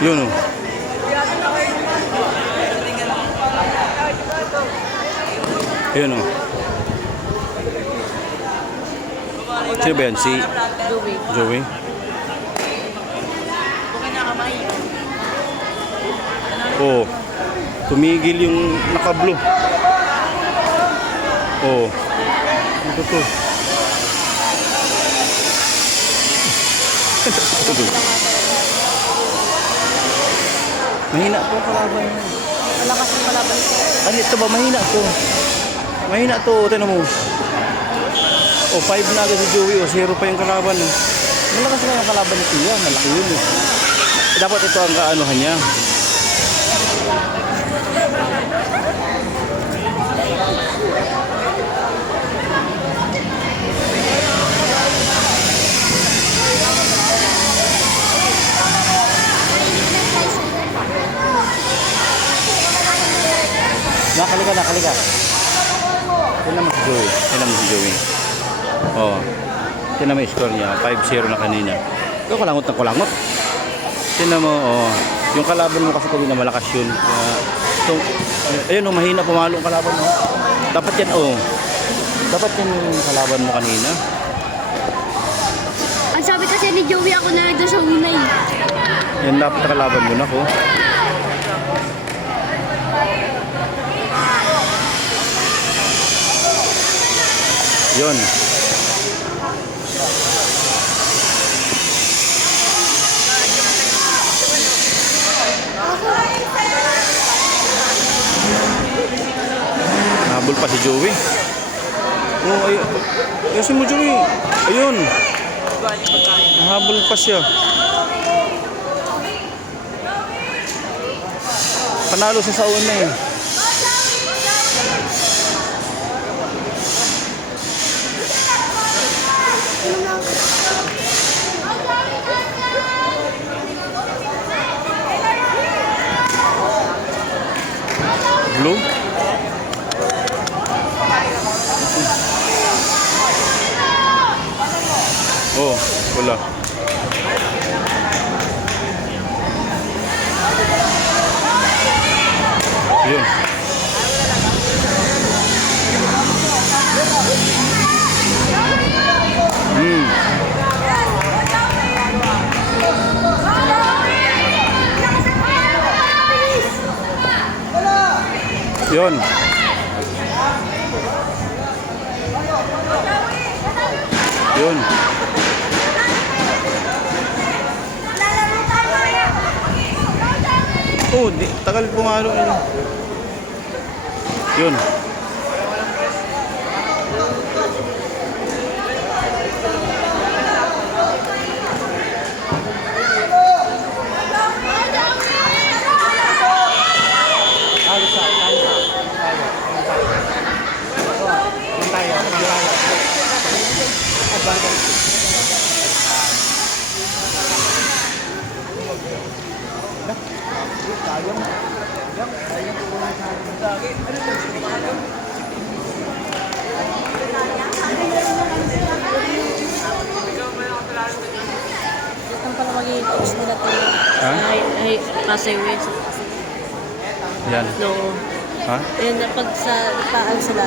Yun o. Yun o. Sino ba yan? Si Joey. Joey? Oo. Tumigil yung naka-blue. Oo. Ito to. Ito to. Mahina to kalaban niya. Malakas yung kalaban ko. Ano ito ba? Mahina to. Mahina to. Tignan mo. O 5 na agad si Joey. O 0 pa yung kalaban. Malakas na yung kalaban ni Tia. Malaki yun eh. Dapat ito ang kaanuhan niya. Nakalika, nakalika. Tignan mo si Joey. Tignan mo si Joey. Oh. Tignan mo yung score niya. 5-0 na kanina. Ikaw kulangot na kulangot. Tignan mo, oh. Yung kalaban mo kasi kanina malakas yun. Ayun, oh, mahina pumalo ang kalaban mo. Dapat yan, oh. Dapat yan yung kalaban mo kanina. Ang sabi kasi ni Joey, ako na doon sa unay. Yan dapat na kalaban mo na ko. Yun. Nahabol pa si Joey. Oh, ay, ayusin mo Joey. Ayun. Nahabol pa siya. Panalo siya sa una eh. Blue. Oh, wala. Yun. Yun. Yun. Oh, tagal pumalo nila. Yun. Ang pala magiging coach nila ito. Ha? Ay, Pasay West. Yan. No. Ha? And pag sa taan sila,